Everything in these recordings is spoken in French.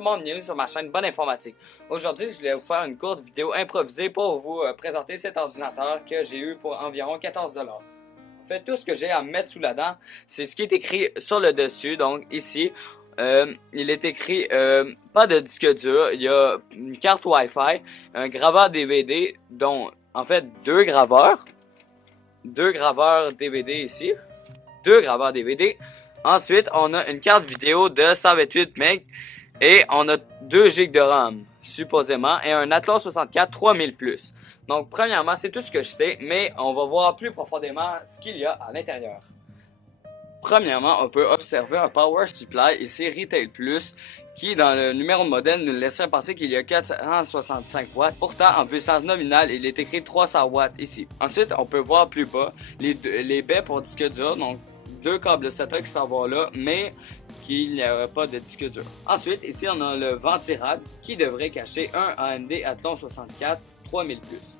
tout le monde, bienvenue sur ma chaîne Bonne Informatique. Aujourd'hui, je voulais vous faire une courte vidéo improvisée pour vous présenter cet ordinateur que j'ai eu pour environ 14 $. En fait, tout ce que j'ai à mettre sous la dent, c'est ce qui est écrit sur le dessus. Donc ici, il est écrit pas de disque dur, il y a une carte Wi-Fi, un graveur DVD, dont en fait deux graveurs DVD ici, deux graveurs DVD. Ensuite, on a une carte vidéo de 128 MB et on a 2 GB de RAM, supposément, et un Athlon 64 3000+. Donc, premièrement, c'est tout ce que je sais, mais on va voir plus profondément ce qu'il y a à l'intérieur. Premièrement, on peut observer un Power Supply ici, Retail Plus, qui dans le numéro de modèle nous laisserait penser qu'il y a 465 watts. Pourtant, en puissance nominale, il est écrit 300 watts ici. Ensuite, on peut voir plus bas les baies pour disque dur, donc 2 câbles SATA qui s'en vont là, mais qu'il n'y a pas de disque dur. Ensuite, ici, on a le ventirad qui devrait cacher un AMD Athlon 64 3000+.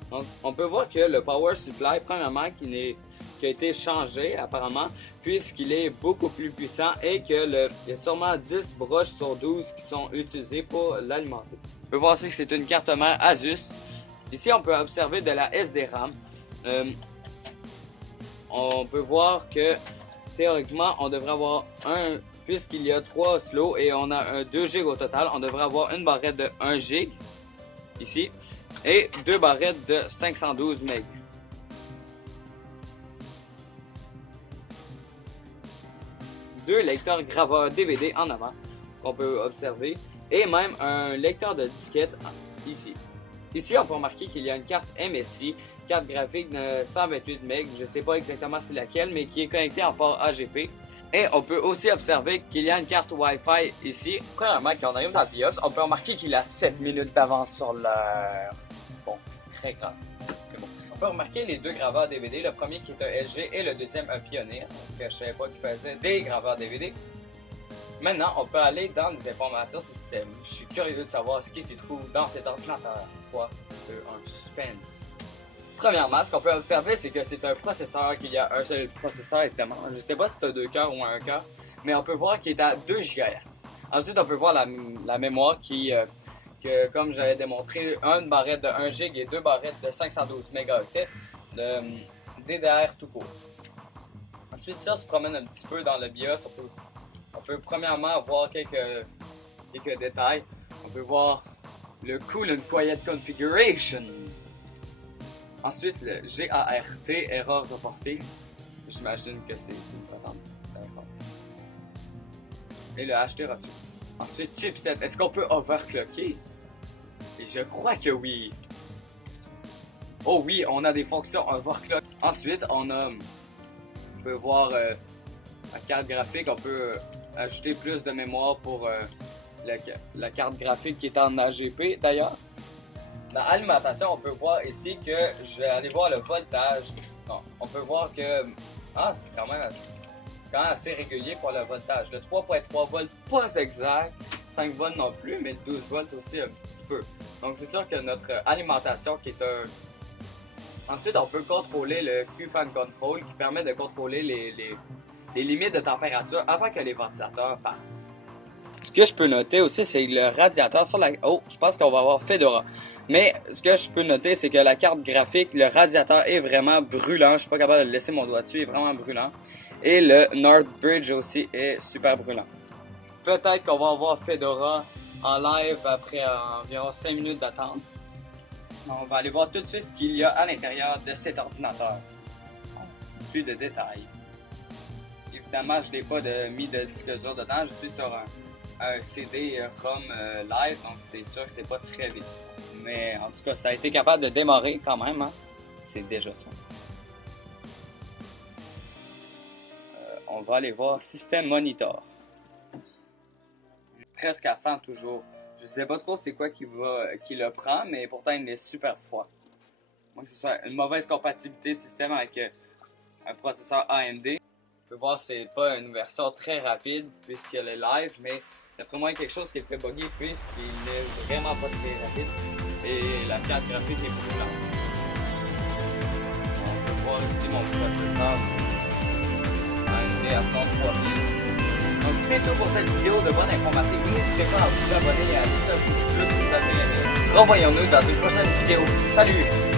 Donc, on peut voir que le Power Supply, premièrement, qui a été changé apparemment, puisqu'il est beaucoup plus puissant et que il y a sûrement 10 broches sur 12 qui sont utilisées pour l'alimenter. On peut voir aussi que c'est une carte mère Asus. Ici, on peut observer de la SDRAM. On peut voir que théoriquement, on devrait avoir puisqu'il y a 3 slots et on a un 2 GB au total, on devrait avoir une barrette de 1 GB ici et 2 barrettes de 512 MB. Deux lecteurs graveurs DVD en avant qu'on peut observer et même un lecteur de disquette ici. Ici, on peut remarquer qu'il y a une carte MSI, carte graphique de 128 MB, je ne sais pas exactement c'est laquelle, mais qui est connectée en port AGP. Et on peut aussi observer qu'il y a une carte Wi-Fi ici. Premièrement, quand on arrive dans le BIOS, on peut remarquer qu'il a 7 minutes d'avance sur l'heure. Bon, c'est très grave. Mais bon. On peut remarquer les deux graveurs DVD, le premier qui est un LG et le deuxième un Pioneer, que je ne savais pas qu'il faisait des graveurs DVD. Maintenant, on peut aller dans les informations système. Je suis curieux de savoir ce qui s'y trouve dans cet ordinateur. 3, 2, 1, suspense. Premièrement, ce qu'on peut observer, c'est que c'est un processeur, qu'il y a un seul processeur évidemment. Je ne sais pas si c'est un 2 cœurs ou un 1 cœur, mais on peut voir qu'il est à 2 GHz. Ensuite, on peut voir la mémoire qui, que comme j'avais démontré, une barrette de 1 GB et 2 barrettes de 512 mégaoctets de DDR tout court. Ensuite, si on se promène un petit peu dans le BIOS, on peut premièrement voir quelques détails. On peut voir le Cool and Quiet Configuration. Ensuite, le GART, erreur reportée. J'imagine que c'est une patente. Et le HT ratio. Ensuite, chipset. Est-ce qu'on peut overclocker? Et je crois que oui. Oh oui, on a des fonctions overclock. Ensuite, on peut voir la carte graphique. On peut ajouter plus de mémoire pour la carte graphique qui est en AGP d'ailleurs. Dans l'alimentation, on peut voir ici que je vais aller voir le voltage. Bon, on peut voir que c'est quand même assez régulier pour le voltage. Le 3.3 volts, pas exact. 5 volts non plus, mais le 12 volts aussi un petit peu. Donc c'est sûr que notre alimentation qui est un... Ensuite, on peut contrôler le Q-Fan Control qui permet de contrôler les limites de température avant que les ventilateurs partent. Ce que je peux noter aussi, c'est que le radiateur sur la... Oh, je pense qu'on va avoir Fedora. Mais ce que je peux noter, c'est que la carte graphique, le radiateur est vraiment brûlant. Je suis pas capable de laisser mon doigt dessus, il est vraiment brûlant. Et le Northbridge aussi est super brûlant. Peut-être qu'on va avoir Fedora en live après environ 5 minutes d'attente. On va aller voir tout de suite ce qu'il y a à l'intérieur de cet ordinateur. Plus de détails. Évidemment, je n'ai pas mis de disque dur dedans. Je suis sur un CD-ROM live, donc c'est sûr que c'est pas très vite. Mais en tout cas, ça a été capable de démarrer quand même. Hein? C'est déjà ça. On va aller voir System Monitor. Presque à 100 toujours. Je sais pas trop c'est quoi qui le prend, mais pourtant il est super froid. Donc c'est ça, une mauvaise compatibilité système avec un processeur AMD. On peut voir que c'est pas une version très rapide puisqu'elle est live, mais d'après moi il y a quelque chose qui le fait bugger puisqu'il est vraiment pas très rapide et la carte graphique est brûlante. On peut voir ici mon processeur AMD Athlon 3000. Donc c'est tout pour cette vidéo de bonne informatique. N'hésitez pas à vous abonner et à laisser un pouce bleu si vous avez aimé. Revoyons-nous dans une prochaine vidéo. Salut!